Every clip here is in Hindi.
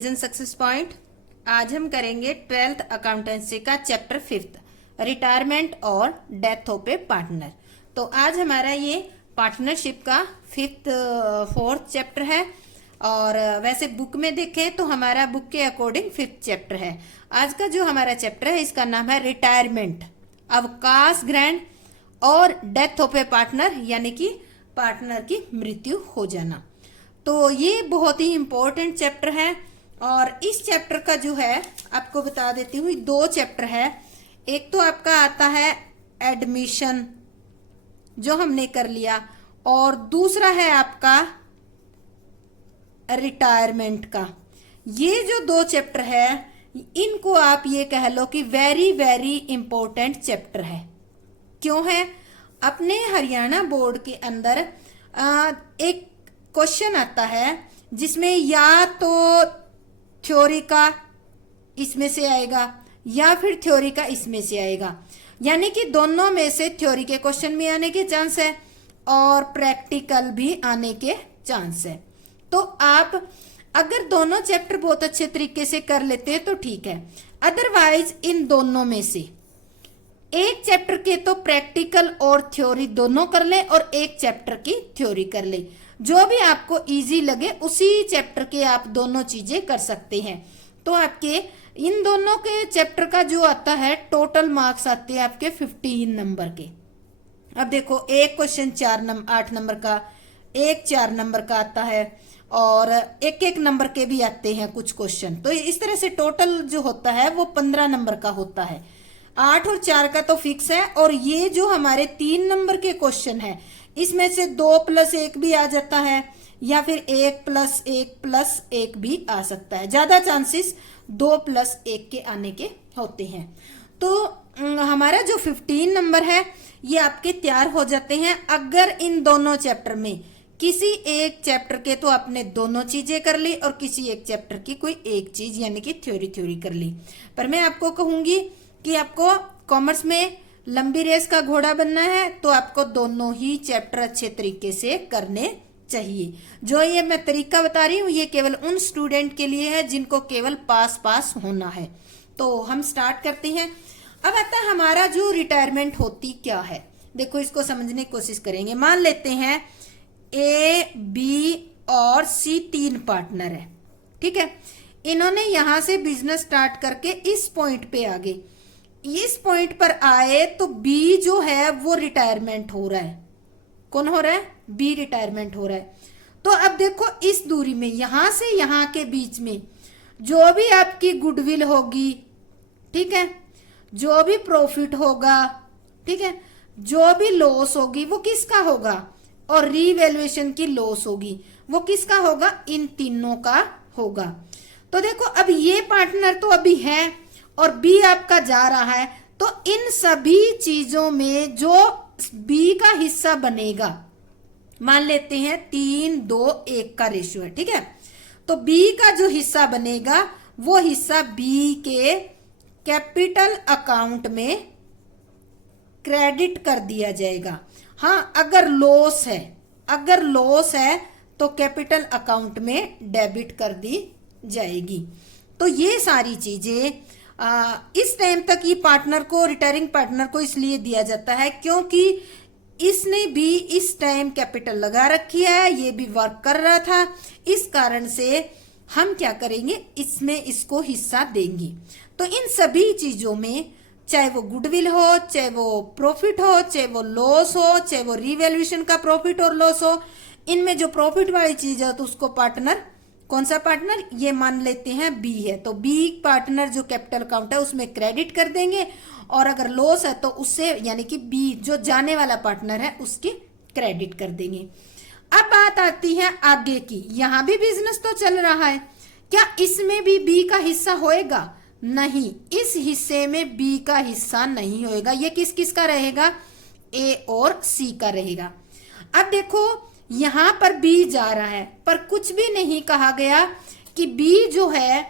Success point. आज हम करेंगे 12th अकाउंटेंसी का चैप्टर 5 रिटायरमेंट और डेथ ऑफ ए पार्टनर। तो आज हमारा ये पार्टनरशिप का 4th चैप्टर है और वैसे बुक में देखें तो हमारा बुक के अकॉर्डिंग 5th चैप्टर है। आज का जो हमारा चैप्टर है इसका नाम है रिटायरमेंट, अवकाश ग्रहण और डेथ ऑफ ए पार्टनर, यानी कि पार्टनर की मृत्यु हो जाना। तो ये बहुत ही इंपॉर्टेंट चैप्टर है और इस चैप्टर का जो है आपको बता देती हूँ, 2 चैप्टर है। एक तो आपका आता है एडमिशन जो हमने कर लिया और दूसरा है आपका रिटायरमेंट का। ये जो 2 चैप्टर है इनको आप ये कह लो कि वेरी वेरी इंपॉर्टेंट चैप्टर है। क्यों है? अपने हरियाणा बोर्ड के अंदर एक क्वेश्चन आता है जिसमें या तो थ्योरी का इसमें से आएगा या फिर थ्योरी का इसमें से आएगा, यानी कि दोनों में से थ्योरी के क्वेश्चन भी आने के चांस है और प्रैक्टिकल भी आने के चांस है। तो आप अगर दोनों चैप्टर बहुत अच्छे तरीके से कर लेते हैं तो ठीक है, अदरवाइज इन दोनों में से एक चैप्टर के तो प्रैक्टिकल और थ्योरी दोनों कर ले और एक चैप्टर की थ्योरी कर ले। जो भी आपको इजी लगे उसी चैप्टर के आप दोनों चीजें कर सकते हैं। तो आपके इन दोनों के चैप्टर का जो आता है टोटल मार्क्स आते हैं आपके 15 नंबर के। अब देखो, एक क्वेश्चन 8 नंबर का, एक 4 नंबर का आता है और एक नंबर के भी आते हैं कुछ क्वेश्चन। तो इस तरह से टोटल जो होता है वो 15 नंबर का होता है। 8 और 4 का तो फिक्स है और ये जो हमारे 3 नंबर के क्वेश्चन है इसमें से 2+1 भी आ जाता है या फिर 1+1+1 भी आ सकता है। ज्यादा चांसेस 2+1 के आने के होते हैं। तो हमारा जो 15 नंबर है ये आपके तैयार हो जाते हैं अगर इन दोनों चैप्टर में किसी एक चैप्टर के तो आपने दोनों चीजें कर ली और किसी एक चैप्टर की कोई एक चीज यानी कि थ्योरी कर ली। पर मैं आपको कहूंगी कि आपको कॉमर्स में लंबी रेस का घोड़ा बनना है तो आपको दोनों ही चैप्टर अच्छे तरीके से करने चाहिए। जो ये मैं तरीका बता रही हूँ ये केवल उन स्टूडेंट के लिए है जिनको केवल पास होना है। तो हम स्टार्ट करते हैं। अब आता है हमारा जो रिटायरमेंट होती क्या है। देखो, इसको समझने की कोशिश करेंगे। मान लेते हैं A, B और C 3 पार्टनर है, ठीक है। इन्होंने यहां से बिजनेस स्टार्ट करके इस पॉइंट पे आ गए। इस पॉइंट पर आए तो बी जो है वो रिटायरमेंट हो रहा है। कौन हो रहा है? बी रिटायरमेंट हो रहा है। तो अब देखो, इस दूरी में यहां से यहां के बीच में जो भी आपकी गुडविल होगी, ठीक है, जो भी प्रॉफिट होगा, ठीक है, जो भी लॉस होगी वो किसका होगा, और रीवैल्यूएशन की लॉस होगी वो किसका होगा? इन तीनों का होगा। तो देखो, अब ये पार्टनर तो अभी है और बी आपका जा रहा है, तो इन सभी चीजों में जो बी का हिस्सा बनेगा, मान लेते हैं 3:2:1 का रेशियो है, ठीक है। तो बी का जो हिस्सा बनेगा वो हिस्सा बी के कैपिटल अकाउंट में क्रेडिट कर दिया जाएगा। हाँ, अगर लॉस है तो कैपिटल अकाउंट में डेबिट कर दी जाएगी। तो ये सारी चीजें इस टाइम तक ये पार्टनर को, रिटायरिंग पार्टनर को इसलिए दिया जाता है क्योंकि इसने भी इस टाइम कैपिटल लगा रखी है, ये भी वर्क कर रहा था। इस कारण से हम क्या करेंगे, इसमें इसको हिस्सा देंगे। तो इन सभी चीजों में, चाहे वो गुडविल हो, चाहे वो प्रॉफिट हो, चाहे वो लॉस हो, चाहे वो रिवैल्यूएशन का प्रॉफिट और लॉस हो, इनमें जो प्रॉफिट वाली चीज है तो उसको पार्टनर, कौन सा पार्टनर, ये मान लेते हैं बी है, तो बी पार्टनर जो कैपिटल अकाउंट है उसमें क्रेडिट कर देंगे और अगर लॉस है तो उससे, यानी कि बी जो जाने वाला पार्टनर है उसकी क्रेडिट कर देंगे। अब बात आती है आगे की। यहां भी बिजनेस तो चल रहा है, क्या इसमें भी बी का हिस्सा होएगा? नहीं, इस हिस्से में बी का हिस्सा नहीं होएगा। ये किस किस का रहेगा? ए और सी का रहेगा। अब देखो, यहां पर बी जा रहा है पर कुछ भी नहीं कहा गया कि बी जो है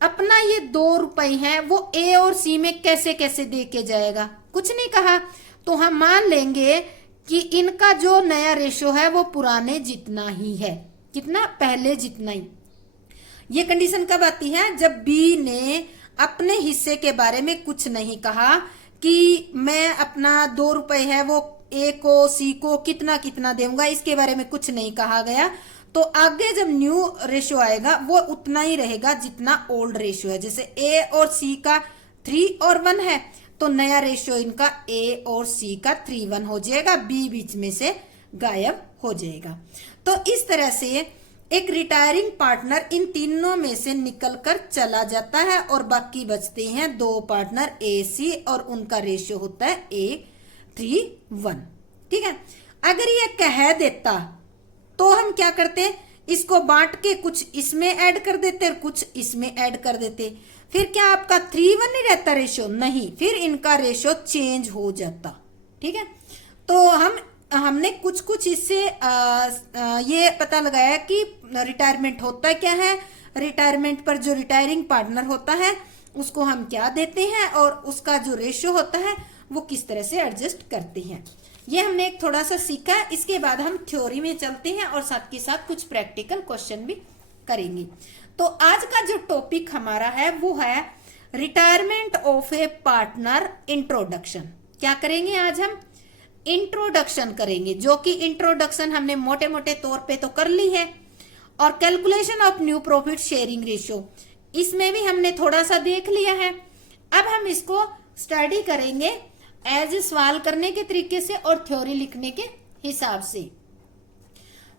अपना ये 2 रुपए है वो ए और सी में कैसे कैसे दे के जाएगा, कुछ नहीं कहा। तो हम मान लेंगे कि इनका जो नया रेशो है वो पुराने जितना ही है। कितना? पहले जितना ही। ये कंडीशन कब आती है? जब बी ने अपने हिस्से के बारे में कुछ नहीं कहा कि मैं अपना 2 रुपए है वो ए को सी को कितना कितना दूंगा, इसके बारे में कुछ नहीं कहा गया। तो आगे जब न्यू रेशियो आएगा वो उतना ही रहेगा जितना ओल्ड रेशियो है। जैसे ए और सी का 3 और 1 है, तो नया रेशियो इनका ए और सी का 3:1 हो जाएगा, बी बीच में से गायब हो जाएगा। तो इस तरह से एक रिटायरिंग पार्टनर इन तीनों में से निकलकर चला जाता है और बाकी बचते हैं 2 पार्टनर ए सी और उनका रेशियो होता है A3:1। ठीक है, अगर ये कह देता तो हम क्या करते, इसको बांट के कुछ इसमें ऐड कर देते और कुछ इसमें ऐड कर देते, फिर क्या आपका 3:1 नहीं रहता रेशियो? नहीं, फिर इनका रेशियो चेंज हो जाता। ठीक है, तो हमने कुछ कुछ इससे ये पता लगाया कि रिटायरमेंट होता क्या है, रिटायरमेंट पर जो रिटायरिंग पार्टनर होता है उसको हम क्या देते हैं और उसका जो रेशियो होता है वो किस तरह से एडजस्ट करते हैं। ये हमने एक थोड़ा सा सीखा। इसके बाद हम थ्योरी में चलते हैं और साथ के साथ कुछ प्रैक्टिकल क्वेश्चन भी करेंगे। तो आज का जो टॉपिक हमारा है वो है retirement of A partner introduction. क्या करेंगे आज हम? इंट्रोडक्शन करेंगे, जो कि इंट्रोडक्शन हमने मोटे मोटे तौर पे तो कर ली है। और calculation of new profit sharing ratio, इसमें भी हमने थोड़ा सा देख लिया है। अब हम इसको स्टडी करेंगे एज सवाल करने के तरीके से और थ्योरी लिखने के हिसाब से।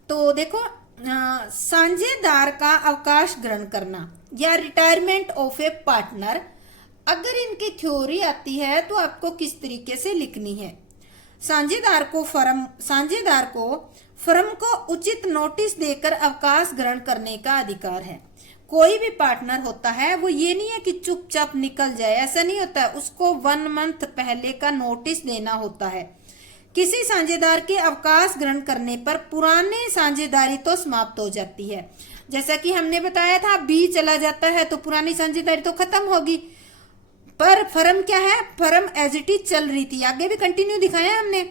तो देखो, साझेदार का अवकाश ग्रहण करना या रिटायरमेंट ऑफ ए पार्टनर, अगर इनकी थ्योरी आती है तो आपको किस तरीके से लिखनी है। साझेदार को फर्म को उचित नोटिस देकर अवकाश ग्रहण करने का अधिकार है। कोई भी पार्टनर होता है वो ये नहीं है कि चुपचाप निकल जाए, ऐसा नहीं होता है। उसको 1 मंथ पहले का नोटिस देना होता है। किसी साझेदार के अवकाश ग्रहण करने पर पुरानी साझेदारी तो समाप्त हो जाती है। जैसा कि हमने बताया था, बी चला जाता है तो पुरानी साझेदारी तो खत्म होगी, पर फर्म क्या है, फर्म एज इट इज चल रही थी, आगे भी कंटिन्यू दिखाया हमने,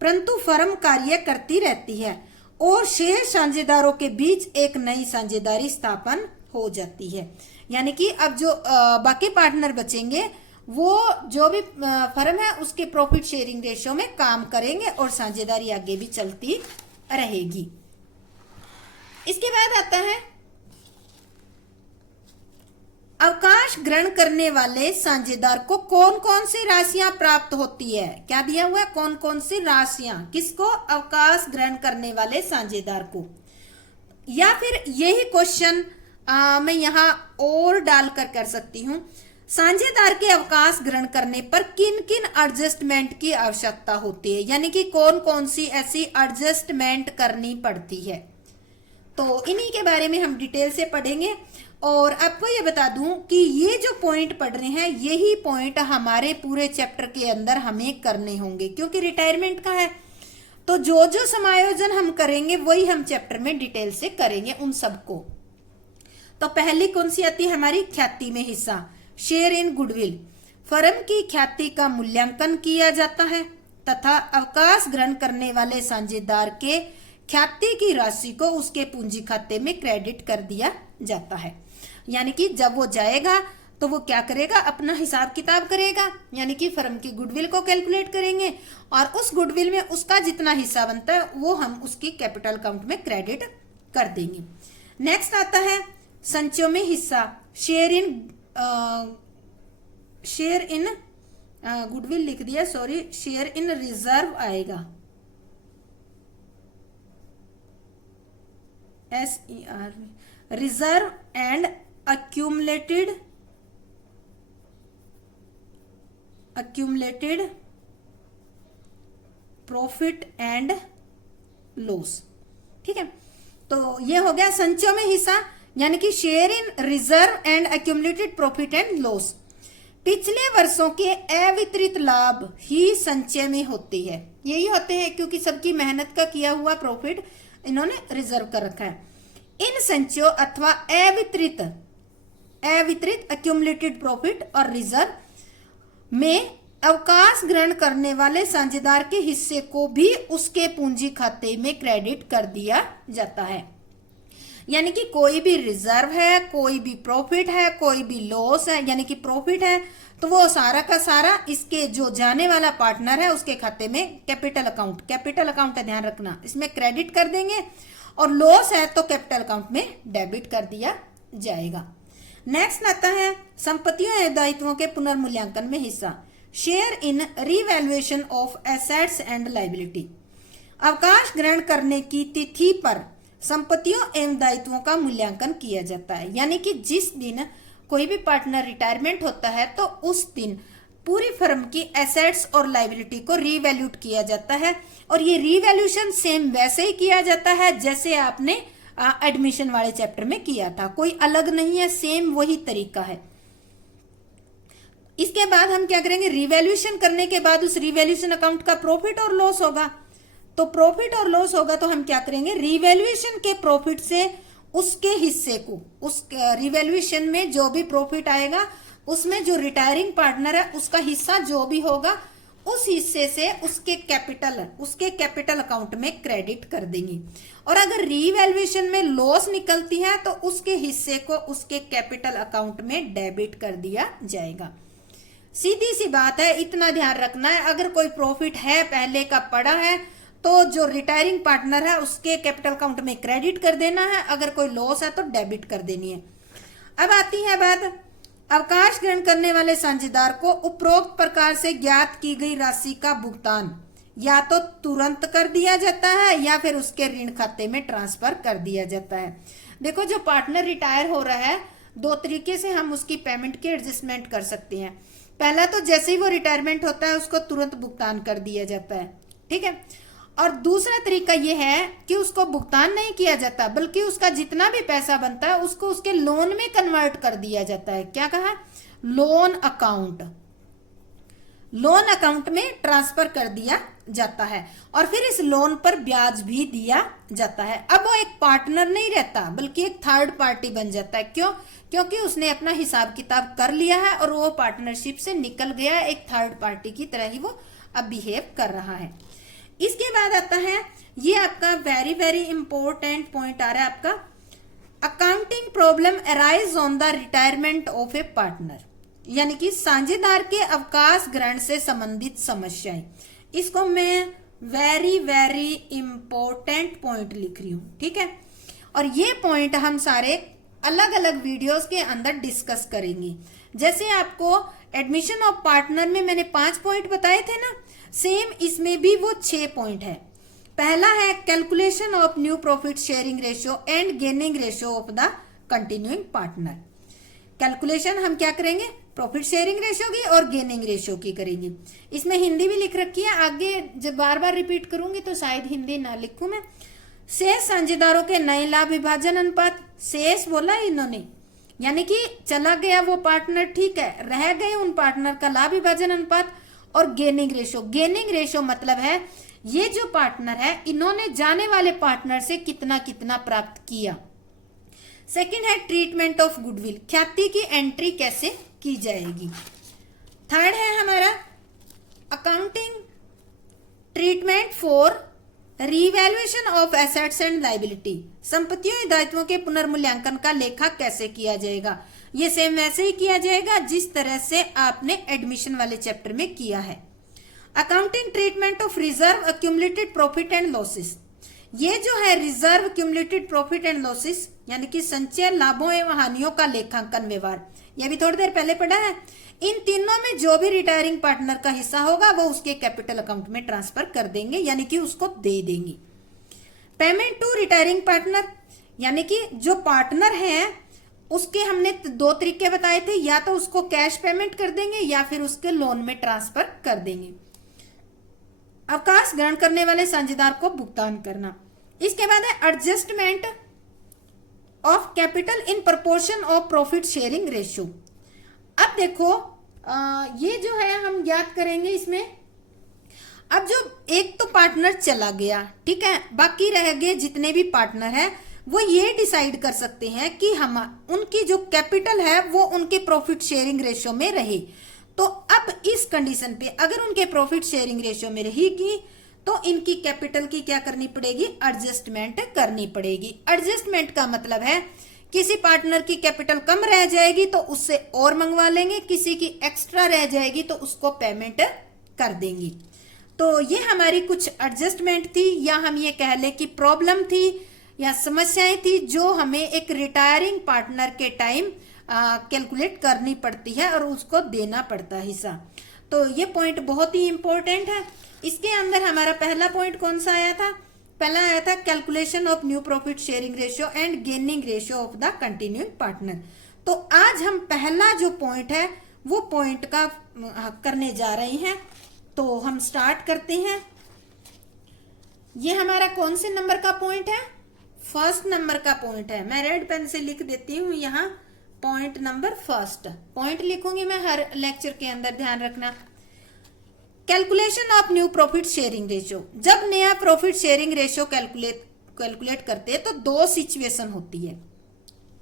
परंतु फर्म कार्य करती रहती है और शेष साझेदारों के बीच एक नई साझेदारी स्थापन हो जाती है। यानी कि अब जो बाकी पार्टनर बचेंगे वो जो भी फर्म है उसके प्रॉफिट शेयरिंग रेशियो में काम करेंगे और साझेदारी आगे भी चलती रहेगी। इसके बाद आता है अवकाश ग्रहण करने वाले साझेदार को कौन कौन सी राशियां प्राप्त होती है। क्या दिया हुआ है? कौन कौन सी राशियां, किसको? अवकाश ग्रहण करने वाले साझेदार को। या फिर यही क्वेश्चन मैं यहाँ और डालकर कर सकती हूँ, साझेदार के अवकाश ग्रहण करने पर किन किन एडजस्टमेंट की आवश्यकता होती है, यानी कि कौन कौन सी ऐसी एडजस्टमेंट करनी पड़ती है। तो इन्हीं के बारे में हम डिटेल से पढ़ेंगे। और आपको ये बता दूं कि ये जो पॉइंट पढ़ रहे हैं यही पॉइंट हमारे पूरे चैप्टर के अंदर हमें करने होंगे, क्योंकि रिटायरमेंट का है। तो जो जो समायोजन हम करेंगे वही हम चैप्टर में डिटेल से करेंगे उन सबको। तो पहली कौन सी आती है हमारी? ख्याति में हिस्सा, शेयर इन गुडविल। फर्म की ख्याति का मूल्यांकन किया जाता है तथा अवकाश ग्रहण करने वाले साझेदार के ख्याति की राशि को उसके पूंजी खाते में क्रेडिट कर दिया जाता है। यानी कि जब वो जाएगा तो वो क्या करेगा, अपना हिसाब किताब करेगा, यानी कि फर्म की गुडविल को कैलकुलेट करेंगे और उस गुडविल में उसका जितना हिस्सा बनता है वो हम उसकी कैपिटल अकाउंट में क्रेडिट कर देंगे। नेक्स्ट आता है संचयों में हिस्सा, शेयर इन गुडविल लिख दिया, सॉरी, शेयर इन रिजर्व आएगा, SER, reserve and accumulated profit and loss. ठीक है, तो ये हो गया संचयों में हिस्सा, यानी कि share in reserve and accumulated profit and loss. पिछले वर्षों के अवितरित लाभ ही संचय में होते हैं, यही होते हैं क्योंकि सबकी मेहनत का किया हुआ प्रॉफिट इन्होंने रिजर्व कर रखा है। इन संचयों अथवा अवितरित एक्यूमुलेटेड प्रॉफिट और रिजर्व में अवकाश ग्रहण करने वाले साझेदार के हिस्से को भी उसके पूंजी खाते में क्रेडिट कर दिया जाता है। यानी कि कोई भी रिजर्व है, कोई भी प्रॉफिट है, कोई भी लॉस है, यानी कि प्रॉफिट है तो वो सारा का सारा इसके जो जाने वाला पार्टनर है उसके खाते में कैपिटल अकाउंट है, ध्यान रखना, इसमें क्रेडिट कर देंगे, और लॉस है तो कैपिटल अकाउंट में डेबिट कर दिया जाएगा। नेक्स्ट आता है संपत्तियों एवं दायित्वों के पुनर्मूल्यांकन में हिस्सा, share in revaluation of assets and liability. अवकाश ग्रहण करने की तिथि पर संपत्तियों एवं दायित्वों का मूल्यांकन किया जाता है, यानी कि जिस दिन कोई भी पार्टनर रिटायरमेंट होता है तो उस दिन पूरी फर्म की एसेट्स और लायबिलिटी को रीवैल्यूट किया जाता है, और ये रीवैल्यूएशन सेम वैसे ही किया जाता है जैसे आपने एडमिशन वाले चैप्टर में किया था, कोई अलग नहीं है, सेम वही तरीका है। इसके बाद हम क्या करेंगे, रिवैल्यूएशन करने के बाद उस रिवैल्यूएशन अकाउंट का प्रॉफिट और लॉस होगा, तो प्रॉफिट और लॉस होगा तो हम क्या करेंगे, रिवैल्यूएशन के प्रॉफिट से उसके हिस्से को, उस रिवैल्यूएशन में जो भी प्रॉफिट आएगा उसमें जो रिटायरिंग पार्टनर है उसका हिस्सा जो भी होगा उस हिस्से से उसके कैपिटल अकाउंट में क्रेडिट कर देंगे, और अगर रीवैल्यूएशन में लॉस निकलती है तो उसके हिस्से को उसके कैपिटल अकाउंट में डेबिट कर दिया जाएगा। सीधी सी बात है, इतना ध्यान रखना है, अगर कोई प्रॉफिट है पहले का पड़ा है तो जो रिटायरिंग पार्टनर है उसके कैपिटल अकाउंट में क्रेडिट कर देना है, अगर कोई लॉस है तो डेबिट कर देनी है। अब आती है बात, अवकाश ग्रहण करने वाले साझेदार को उपरोक्त प्रकार से ज्ञात की गई राशि का भुगतान या तो तुरंत कर दिया जाता है या फिर उसके ऋण खाते में ट्रांसफर कर दिया जाता है। देखो, जो पार्टनर रिटायर हो रहा है, दो तरीके से हम उसकी पेमेंट की एडजस्टमेंट कर सकते हैं। पहला तो जैसे ही वो रिटायरमेंट होता है उसको तुरंत भुगतान कर दिया जाता है, ठीक है, और दूसरा तरीका ये है कि उसको भुगतान नहीं किया जाता बल्कि उसका जितना भी पैसा बनता है उसको उसके लोन में कन्वर्ट कर दिया जाता है। क्या कहा, लोन अकाउंट में ट्रांसफर कर दिया जाता है, और फिर इस लोन पर ब्याज भी दिया जाता है। अब वो एक पार्टनर नहीं रहता बल्कि एक थर्ड पार्टी बन जाता है। क्यों? क्योंकि उसने अपना हिसाब किताब कर लिया है और वो पार्टनरशिप से निकल गया, एक थर्ड पार्टी की तरह ही वो अब बिहेव कर रहा है। इसके बाद आता है, ये आपका वेरी वेरी इंपॉर्टेंट पॉइंट आ रहा है आपका, accounting problem arise on the retirement of A partner, यानी कि साझेदार के अवकाश ग्रहण से संबंधित समस्याएं। इसको मैं वेरी वेरी इंपॉर्टेंट पॉइंट लिख रही हूं, ठीक है, और ये पॉइंट हम सारे अलग अलग वीडियोस के अंदर डिस्कस करेंगे। जैसे आपको एडमिशन ऑफ पार्टनर में मैंने 5 पॉइंट बताए थे ना, सेम इसमें भी वो 6 पॉइंट है। पहला है calculation of new profit sharing ratio and gaining ratio of the continuing partner. Calculation हम क्या करेंगे, प्रॉफिट शेयरिंग रेशियो की और गेनिंग रेशियो की करेंगे। इसमें हिंदी भी लिख रखी है, आगे जब बार बार रिपीट करूंगी तो शायद हिंदी ना लिखूं मैं। शेष साझेदारों के नए लाभ विभाजन अनुपात, शेष बोला इन्होंने, यानी कि चला गया वो पार्टनर, ठीक है, रह गए उन पार्टनर का लाभ विभाजन अनुपात, और गेनिंग रेशियो मतलब है ये जो पार्टनर है इन्होंने जाने वाले पार्टनर से कितना कितना प्राप्त किया। सेकंड है ट्रीटमेंट ऑफ गुडविल, ख्याति की एंट्री कैसे की जाएगी। थर्ड है हमारा accounting treatment for revaluation of assets and liability, संपत्तियों एवं दायित्वों के पुनर्मूल्यांकन का लेखा कैसे किया जाएगा। ये सेम वैसे ही किया जाएगा जिस तरह से आपने एडमिशन वाले चैप्टर में किया है। Accounting treatment of reserve accumulated profit and losses, ये जो है reserve accumulated profit and losses यानी कि संचय लाभों एवं हानियों का लेखांकन व्यवहार, यह भी थोड़ी देर पहले पढ़ा है। इन तीनों में जो भी रिटायरिंग पार्टनर का हिस्सा होगा वो उसके कैपिटल अकाउंट में ट्रांसफर कर देंगे, यानी कि उसको दे देंगे। पेमेंट टू रिटायरिंग पार्टनर, यानी कि जो पार्टनर है उसके हमने 2 तरीके बताए थे, या तो उसको कैश पेमेंट कर देंगे या फिर उसके लोन में ट्रांसफर कर देंगे। अवकाश ग्रहण करने वाले साझेदार को भुगतान करना। इसके बाद है adjustment of capital in proportion of profit sharing ratio. अब देखो ये जो है हम याद करेंगे इसमें, अब जो एक तो पार्टनर चला गया, ठीक है, बाकी रह गए जितने भी पार्टनर है वो ये डिसाइड कर सकते हैं कि हम उनकी जो कैपिटल है वो उनके प्रॉफिट शेयरिंग रेशियो में रहे। तो अब इस कंडीशन पे अगर उनके प्रॉफिट शेयरिंग रेशियो में रहेगी तो इनकी कैपिटल की क्या करनी पड़ेगी, एडजस्टमेंट करनी पड़ेगी। एडजस्टमेंट का मतलब है किसी पार्टनर की कैपिटल कम रह जाएगी तो उससे और मंगवा लेंगे, किसी की एक्स्ट्रा रह जाएगी तो उसको पेमेंट कर देंगी। तो ये हमारी कुछ एडजस्टमेंट थी, या हम ये कह लें कि प्रॉब्लम थी या समस्याएं थी जो हमें एक रिटायरिंग पार्टनर के टाइम कैलकुलेट करनी पड़ती है और उसको देना पड़ता है हिस्सा। तो ये पॉइंट बहुत ही इंपॉर्टेंट है। इसके अंदर हमारा पहला पॉइंट कौन सा आया था, पहला आया था calculation of new profit sharing ratio and gaining ratio of the continuing partner. तो आज हम पहला जो पॉइंट है वो पॉइंट का करने जा रहे हैं। तो हम स्टार्ट करते हैं। ये हमारा कौन से नंबर का पॉइंट है, फर्स्ट नंबर का पॉइंट है। मैं रेड पेन से लिख देती हूँ यहाँ पॉइंट नंबर फर्स्ट, पॉइंट लिखूंगी मैं हर लेक्चर के अंदर, ध्यान रखना। Calculation of new profit sharing ratio. जब नया प्रॉफिट शेयरिंग रेशियो कैलकुलेट करते हैं तो दो सिचुएशन होती है,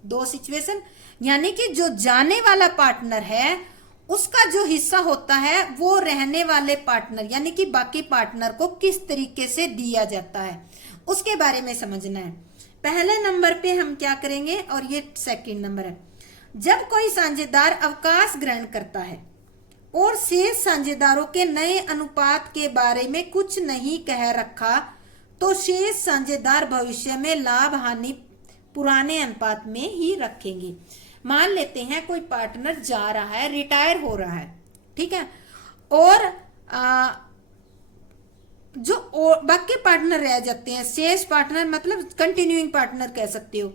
दो सिचुएशन, यानी कि जो जाने वाला पार्टनर है उसका जो हिस्सा होता है वो रहने वाले पार्टनर यानी कि बाकी पार्टनर को किस तरीके से दिया जाता है उसके बारे में समझना है। पहले नंबर पे हम क्या करेंगे, और ये सेकंड नंबर है, जब कोई साझेदार अवकाश ग्रहण करता है और शेष साझेदारों के नए अनुपात के बारे में कुछ नहीं कह रखा तो शेष साझेदार भविष्य में लाभ हानि पुराने अनुपात में ही रखेंगे। मान लेते हैं कोई पार्टनर जा रहा है, रिटायर हो रहा है, ठीक है, और जो बाकी पार्टनर रह जाते हैं, शेष पार्टनर मतलब कंटिन्यूइंग पार्टनर कह सकते हो,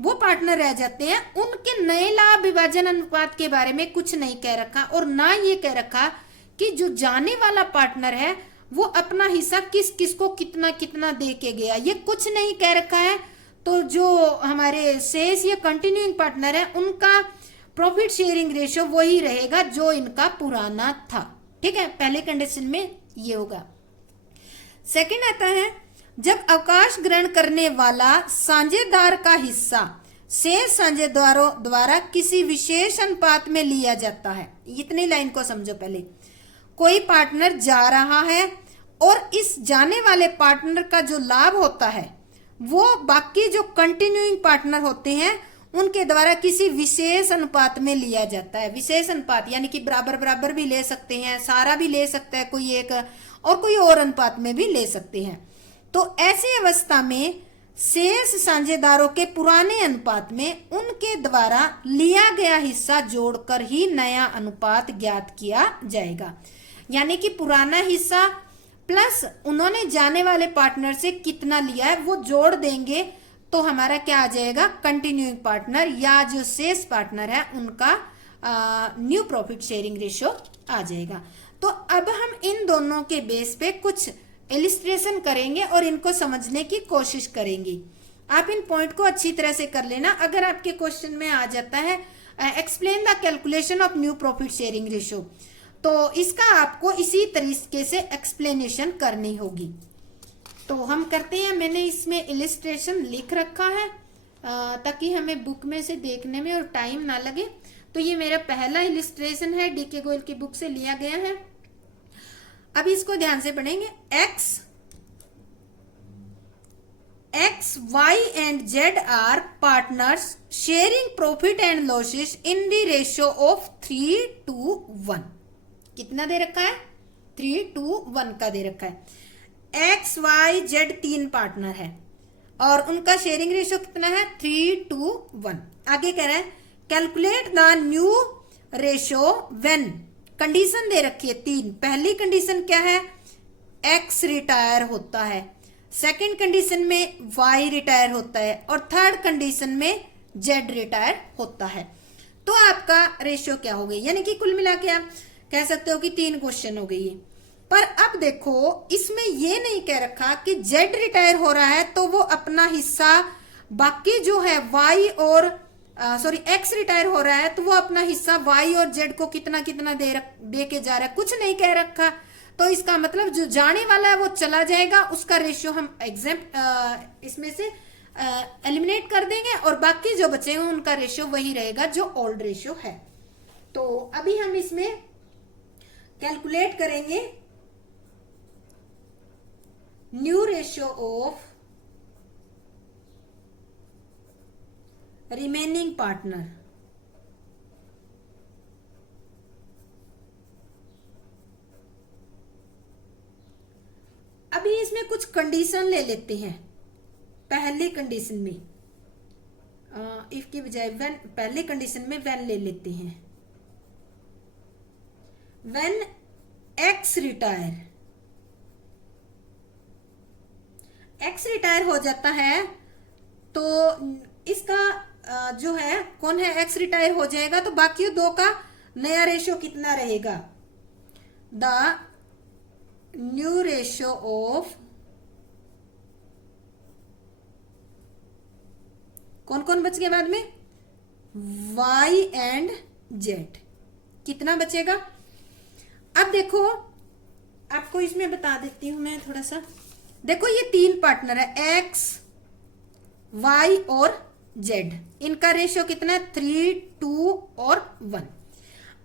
वो पार्टनर रह जाते हैं, उनके नए लाभ विभाजन अनुपात के बारे में कुछ नहीं कह रखा और ना ये कह रखा कि जो जाने वाला पार्टनर है वो अपना हिस्सा किस किस को कितना कितना दे के गया, ये कुछ नहीं कह रखा है। तो जो हमारे शेष या कंटिन्यूइंग पार्टनर है उनका प्रॉफिट शेयरिंग रेशियो वही रहेगा जो इनका पुराना था, ठीक है, पहले कंडीशन में ये होगा। सेकंड आता है, जब अवकाश ग्रहण करने वाला साझेदार का हिस्सा शेष साझेदारों द्वारा किसी विशेष अनुपात में लिया जाता है। इतनी लाइन को समझो पहले। कोई पार्टनर जा रहा है और इस जाने वाले पार्टनर का जो लाभ होता है वो बाकी जो कंटिन्यूइंग पार्टनर होते हैं उनके द्वारा किसी विशेष अनुपात में लिया जाता है। विशेष अनुपात यानी कि बराबर बराबर भी ले सकते हैं, सारा भी ले सकता है कोई एक, और कोई और अनुपात में भी ले सकते हैं। तो ऐसी अवस्था में शेष साझेदारों के पुराने अनुपात में उनके द्वारा लिया गया हिस्सा जोड़कर ही नया अनुपात ज्ञात किया जाएगा। यानी कि पुराना हिस्सा प्लस उन्होंने जाने वाले पार्टनर से कितना लिया है वो जोड़ देंगे तो हमारा क्या आ जाएगा, कंटिन्यूइंग पार्टनर या जो शेष पार्टनर है उनका न्यू प्रॉफिट शेयरिंग रेशियो आ जाएगा। तो अब हम इन दोनों के बेस पे कुछ इलिस्ट्रेशन करेंगे और इनको समझने की कोशिश करेंगे। आप इन पॉइंट को अच्छी तरह से कर लेना। अगर आपके क्वेश्चन में आ जाता है explain the calculation of new profit sharing ratio, तो इसका आपको इसी तरीके से एक्सप्लेनेशन करनी होगी। तो हम करते हैं, मैंने इसमें इलिस्ट्रेशन लिख रखा है ताकि हमें बुक में से देखने में और टाइम ना लगे। तो ये मेरा पहला इलिस्ट्रेशन है, डीके गोयल की बुक से लिया गया है। अब इसको ध्यान से पढ़ेंगे। X, Y and Z are partners sharing profit and losses in the ratio of 3:1। कितना दे रखा है, 3:1 का दे रखा है। X, Y, Z तीन पार्टनर है और उनका शेयरिंग रेशियो कितना है, 3:1। आगे कह रहा है calculate the new ratio when, condition दे रखी है तीन। पहली कंडीशन क्या है, X रिटायर होता है, सेकंड कंडीशन में Y रिटायर होता है और थर्ड कंडीशन में Z रिटायर होता है। तो आपका रेशियो क्या हो गई, यानी कि कुल मिला के आप कह सकते हो कि तीन क्वेश्चन हो गई है। पर अब देखो इसमें ये नहीं कह रखा कि Z रिटायर हो रहा है तो वो अपना हिस्सा बाकी जो है Y और X रिटायर हो रहा है तो वो अपना हिस्सा Y और Z को कितना कितना दे के जा रहा है, कुछ नहीं कह रखा। तो इसका मतलब जो जाने वाला है वो चला जाएगा, उसका रेशियो हम इसमें से एलिमिनेट कर देंगे और बाकी जो बचे हैं उनका रेशियो वही रहेगा जो ओल्ड रेशियो है। तो अभी हम इसमें कैलकुलेट करेंगे new ratio of remaining partner. अभी इसमें कुछ कंडीशन ले लेते हैं। पहली कंडीशन में इफ की बजाय व्हेन, पहले कंडीशन में व्हेन ले लेते हैं। When x retire, x retire हो जाता है तो इसका जो है कौन है, एक्स रिटायर हो जाएगा तो बाकी दो का नया रेशियो कितना रहेगा, द न्यू रेशियो ऑफ, कौन कौन बच गया बाद में, y एंड z, कितना बचेगा। अब देखो आपको इसमें बता देती हूं मैं थोड़ा सा। देखो ये तीन पार्टनर है x, y और z, इनका रेशियो कितना है 3, 2 और 1।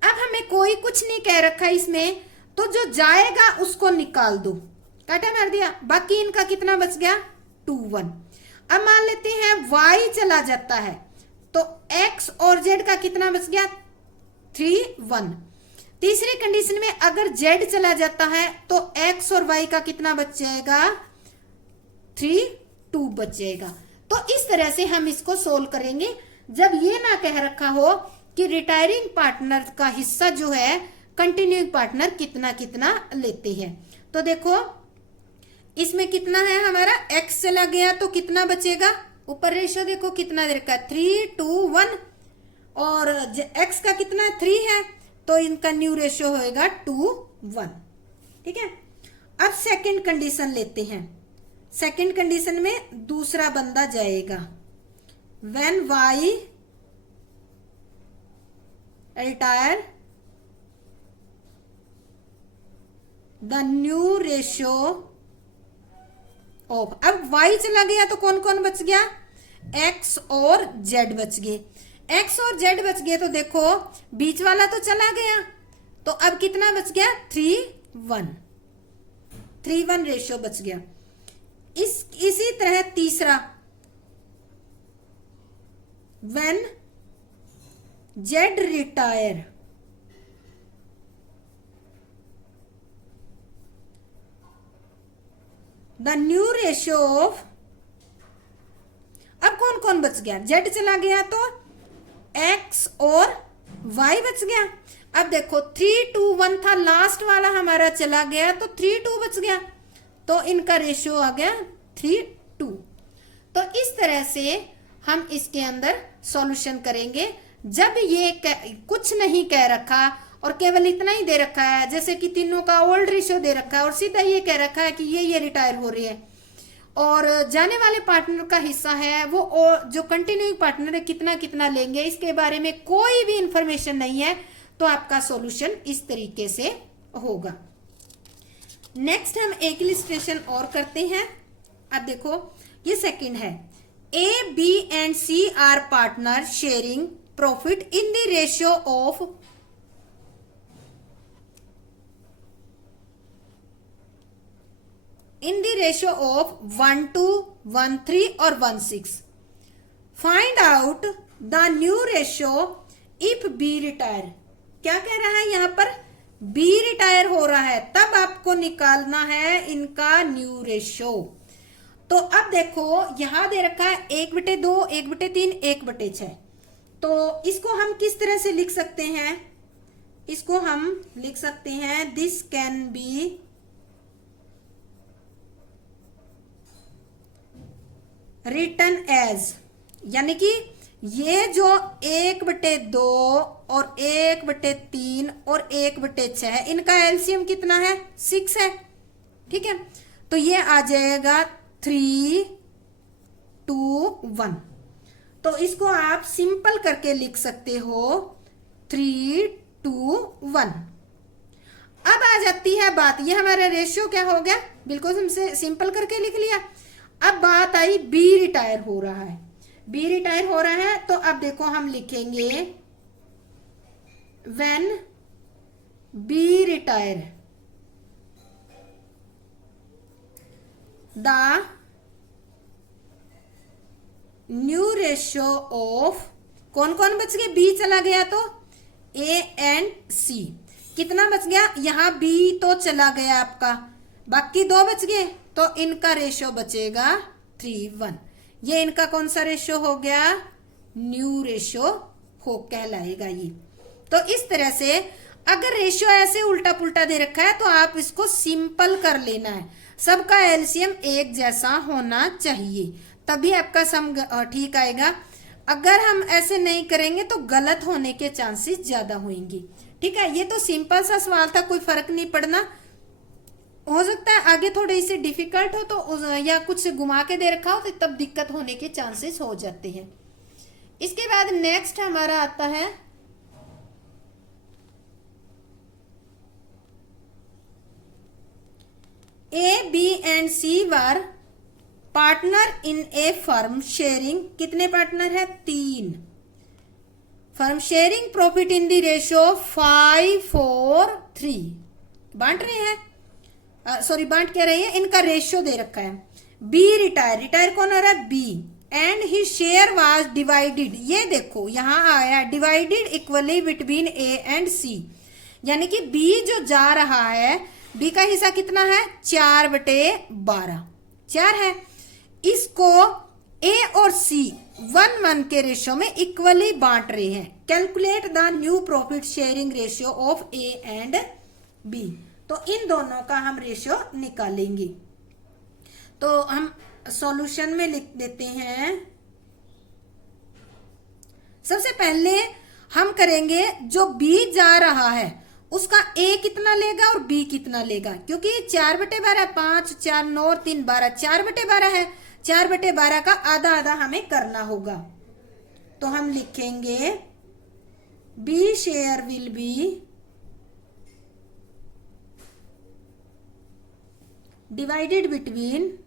अब हमें कोई कुछ नहीं कह रखा इसमें, तो जो जाएगा उसको निकाल दो, काटा मार दिया, बाकी इनका कितना बच गया 2, 1। अब मान लेते हैं y चला जाता है तो x और z का कितना बच गया 3, 1। तीसरी कंडीशन में अगर z चला जाता है तो x और y का कितना बच जाएगा 3, 2 बच जाएगा। तो इस तरह से हम इसको सोल्व करेंगे जब ये ना कह रखा हो कि रिटायरिंग पार्टनर का हिस्सा जो है कंटिन्यूइंग पार्टनर कितना कितना लेते हैं। तो देखो इसमें कितना है हमारा, x चला गया तो कितना बचेगा, ऊपर रेशियो देखो कितना दे रखा है 3, 2, 1, और x का कितना 3 है तो इनका न्यू रेशियो होएगा 2, 1। ठीक है। अब सेकंड कंडीशन लेते हैं। सेकंड कंडीशन में दूसरा बंदा जाएगा, when y retire the new ratio of, अब y चला गया तो कौन कौन बच गया, x और z बच गए। x और z बच गए तो देखो बीच वाला तो चला गया, तो अब कितना बच गया 3, 1, 3, 1 रेशियो बच गया। इसी तरह तीसरा, when z retire the new ratio of, अब कौन कौन बच गया, z चला गया तो x और y बच गया। अब देखो 3, 2, 1 था, लास्ट वाला हमारा चला गया तो 3, 2 बच गया, तो इनका रेशियो आ गया 3, 2। तो इस तरह से हम इसके अंदर सॉल्यूशन करेंगे। जब ये कुछ नहीं कह रखा और केवल इतना ही दे रखा है, जैसे कि तीनों का ओल्ड रेशियो दे रखा है और सीधा ये कह रखा है कि ये रिटायर हो रही है और जाने वाले पार्टनर का हिस्सा है वो, और जो कंटिन्यूइंग पार्टनर है कितना कितना लेंगे, इसके बारे में कोई भी इंफॉर्मेशन नहीं है, तो आपका सॉल्यूशन इस तरीके से होगा। नेक्स्ट हम एक इलस्ट्रेशन और करते हैं। अब देखो ये सेकंड है, A, B and C are partner sharing profit in the ratio of, in the ratio of 1:2, 1:3 और 1:6. Find out the new ratio if B retire. क्या कह रहा है यहाँ पर, B रिटायर हो रहा है तब आपको निकालना है इनका न्यू रेशियो। तो अब देखो यहां दे रखा है 1/2, 1/3, 1/6। तो इसको हम किस तरह से लिख सकते हैं, इसको हम लिख सकते हैं this can be written as, यानी कि ये जो 1/2 और 1/3 और 1/6 इनका एलसीएम कितना है 6 है। ठीक है, तो ये आ जाएगा 3, 2, 1। तो इसको आप सिंपल करके लिख सकते हो 3, 2, 1। अब आ जाती है बात, ये हमारा रेशियो क्या हो गया, बिल्कुल हमसे सिंपल करके लिख लिया। अब बात आई बी रिटायर हो रहा है, बी रिटायर हो रहा है तो अब देखो हम लिखेंगे व्हेन बी retire the new ratio of, कौन कौन बच गए, बी चला गया तो ए एंड सी, कितना बच गया, यहां बी तो चला गया आपका, बाकी दो बच गए, तो इनका रेशियो बचेगा 3:1। ये इनका कौन सा रेशियो हो गया, न्यू रेशियो हो कहलाएगा ये। तो इस तरह से अगर रेशियो ऐसे उल्टा पुल्टा दे रखा है तो आप इसको सिंपल कर लेना है, सबका एलसीएम एक जैसा होना चाहिए, तभी आपका सम ठीक आएगा। अगर हम ऐसे नहीं करेंगे तो गलत होने के चांसेस ज्यादा होंगे। ठीक है, ये तो सिंपल सा सवाल था, कोई फर्क नहीं पड़ना। हो सकता है आगे थोड़ी सी डिफिकल्ट हो तो या कुछ घुमा के दे रखा हो तो तब दिक्कत होने के चांसेस हो जाते हैं। इसके बाद नेक्स्ट हमारा आता है A B and C were partner in a firm sharing, कितने पार्टनर है, 3। Firm sharing profit in the ratio 5:4:3, बांट रहे हैं, सॉरी बांट क्या रही है, इनका रेशियो दे रखा है। बी रिटायर, रिटायर कौन हो रहा है, B, and he share was divided, ये देखो यहां आया divided equally between A and C, यानी कि बी जो जा रहा है, बी का हिस्सा कितना है, 4/12, 4 है। इसको ए और सी 1:1 के रेशियो में इक्वली बांट रहे हैं। Calculate the new profit sharing ratio of A and B, तो इन दोनों का हम रेशियो निकालेंगे। तो हम सॉल्यूशन में लिख देते हैं। सबसे पहले हम करेंगे जो बी जा रहा है उसका ए कितना लेगा और बी कितना लेगा, क्योंकि 4/12, 5, 4, 9 और 3, 12, 4/12 है, 4/12 का आधा आधा हमें करना होगा। तो हम लिखेंगे B share will be divided between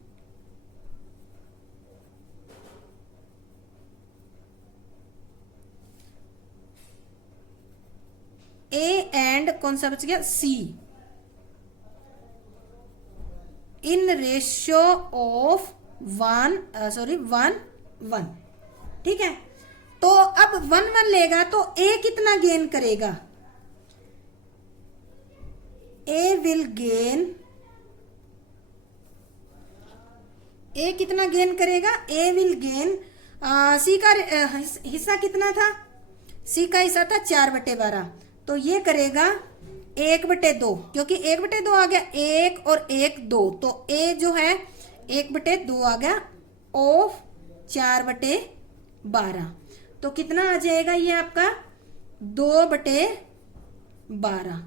A and कौन सा बच गया, सी, इन रेशियो ऑफ 1:1। ठीक है, तो अब 1:1 लेगा तो ए कितना गेन करेगा, ए विल गेन, ए कितना गेन करेगा, ए विल गेन, सी का हिस्सा कितना था, सी का हिस्सा था 4/12, तो ये करेगा 1/2, क्योंकि 1/2 आ गया, 1 और 1 2, तो ए जो है 1/2 आ गया ऑफ 4/12, तो कितना आ जाएगा ये आपका 2/12।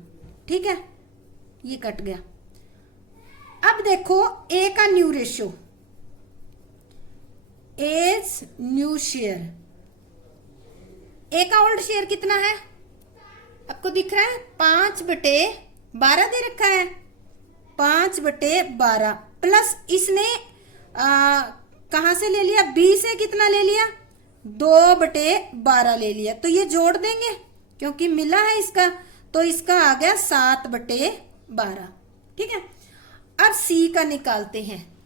ठीक है, ये कट गया। अब देखो ए का new ratio, as new share, A का ओल्ड शेयर कितना है, आपको दिख रहा है 5/12 दे रखा है, 5/12 प्लस इसने कहां से ले लिया, बी से कितना ले लिया, 2/12 ले लिया, तो ये जोड़ देंगे क्योंकि मिला है इसका, तो इसका आ गया 7/12। ठीक है, अब सी का निकालते हैं।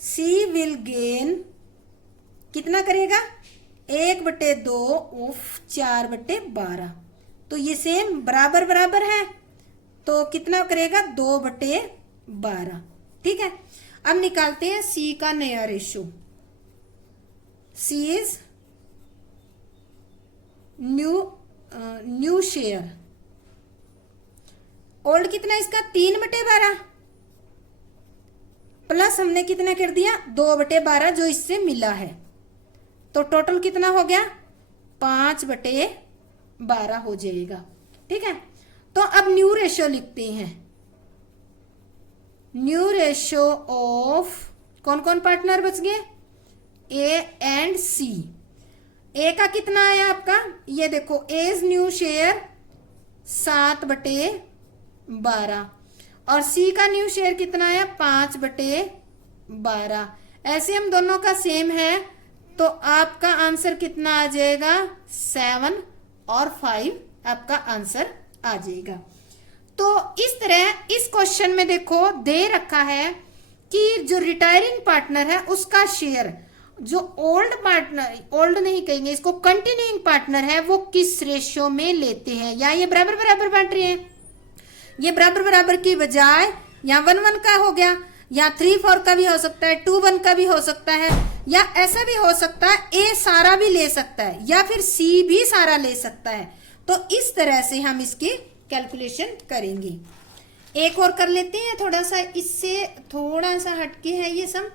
सी विल गेन कितना करेगा, 1/2 ऑफ 4/12, तो ये सेम बराबर बराबर है, तो कितना करेगा 2/12। ठीक है, अब निकालते हैं सी का नया ratio. C is new share, old कितना इसका 3/12 प्लस हमने कितना कर दिया 2/12 जो इससे मिला है, तो टोटल कितना हो गया 5/12 हो जाएगा। ठीक है, तो अब न्यू रेशियो लिखते हैं। न्यू रेशियो ऑफ कौन कौन पार्टनर बच गए, ए एंड सी। ए का कितना आया आपका, ये देखो एज न्यू शेयर 7/12 और सी का न्यू शेयर कितना आया 5/12। ऐसे हम दोनों का सेम है, तो आपका आंसर कितना आ जाएगा 7 और 5 आपका आंसर आ जाएगा। तो इस तरह इस क्वेश्चन में देखो दे रखा है कि जो रिटायरिंग पार्टनर है उसका शेयर जो ओल्ड पार्टनर, ओल्ड नहीं कहेंगे इसको, कंटिन्यूइंग पार्टनर है वो किस रेशियो में लेते हैं। या ये बराबर बराबर बांट रहे हैं, ये बराबर बराबर की बजाय या 1-1 का हो गया, या 3-4 का भी हो सकता है, 2-1 का भी हो सकता है, या ऐसा भी हो सकता है ए सारा भी ले सकता है, या फिर सी भी सारा ले सकता है। तो इस तरह से हम इसकी कैलकुलेशन करेंगे। एक और कर लेते हैं, थोड़ा सा इससे थोड़ा सा हटके है ये सब।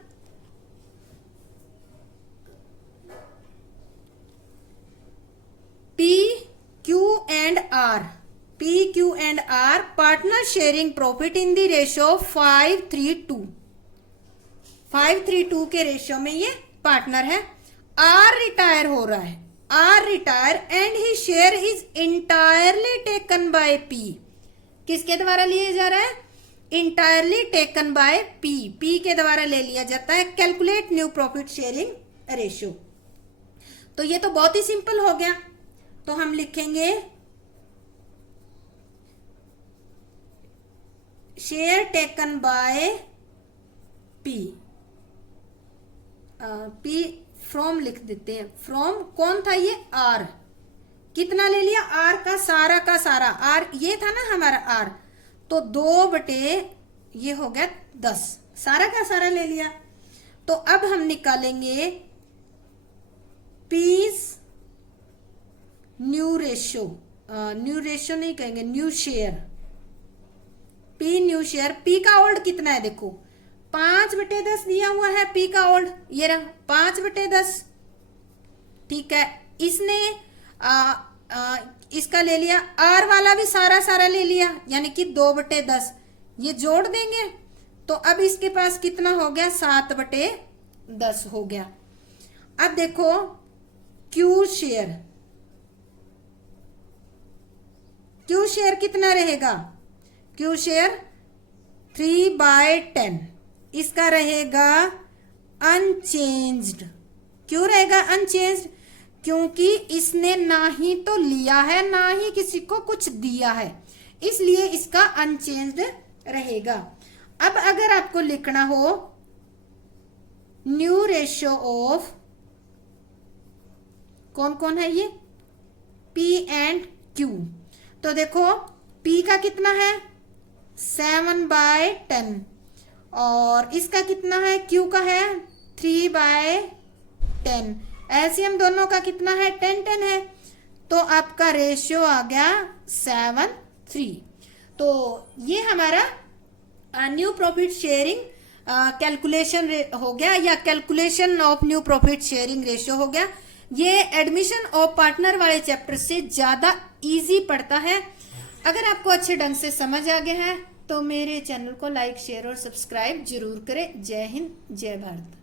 P, Q and R, P, Q and R partner sharing profit in the ratio 5:3:2, 5:3:2 के रेशियो में ये पार्टनर है। R रिटायर हो रहा है, R retire and he share is entirely taken by P, किसके द्वारा लिया जा रहा है? Entirely taken by P, P के द्वारा ले लिया जाता है। Calculate new profit sharing ratio. तो ये तो बहुत ही सिंपल हो गया, तो हम लिखेंगे share taken by P, P from लिख देते हैं, फ्रॉम कौन था ये? R, कितना ले लिया? R का सारा, R ये था ना हमारा R, तो 2/, ये हो गया 10, सारा का सारा ले लिया। तो अब हम निकालेंगे P's new ratio, new ratio नहीं कहेंगे, new share, P new share. P का ओल्ड कितना है देखो, 5/10 दिया हुआ है P का ओल्ड, ये रहा 5/10, ठीक है। इसने इसका ले लिया, R वाला भी सारा ले लिया, यानी कि 2/10, ये जोड़ देंगे तो अब इसके पास कितना हो गया? 7/10 हो गया। अब देखो Q शेयर, Q शेयर कितना रहेगा? Q शेयर 3/10, इसका रहेगा अनचेंज्ड। क्यों रहेगा अनचेंज्ड? क्योंकि इसने ना ही तो लिया है ना ही किसी को कुछ दिया है, इसलिए इसका अनचेंज्ड रहेगा। अब अगर आपको लिखना हो न्यू रेशियो ऑफ, कौन कौन है ये? P एंड Q, तो देखो P का कितना है? 7/10, और इसका कितना है? Q का है 3/10, LCM दोनों का कितना है? 10 है, तो आपका रेशियो आ गया 7:3। तो ये हमारा न्यू प्रॉफिट शेयरिंग कैलकुलेशन हो गया, या calculation of new profit sharing ratio हो गया। ये एडमिशन ऑफ पार्टनर वाले चैप्टर से ज्यादा इजी पड़ता है। अगर आपको अच्छे ढंग से समझ आ गया है तो मेरे चैनल को लाइक, शेयर और सब्सक्राइब जरूर करें। जय हिंद, जय भारत।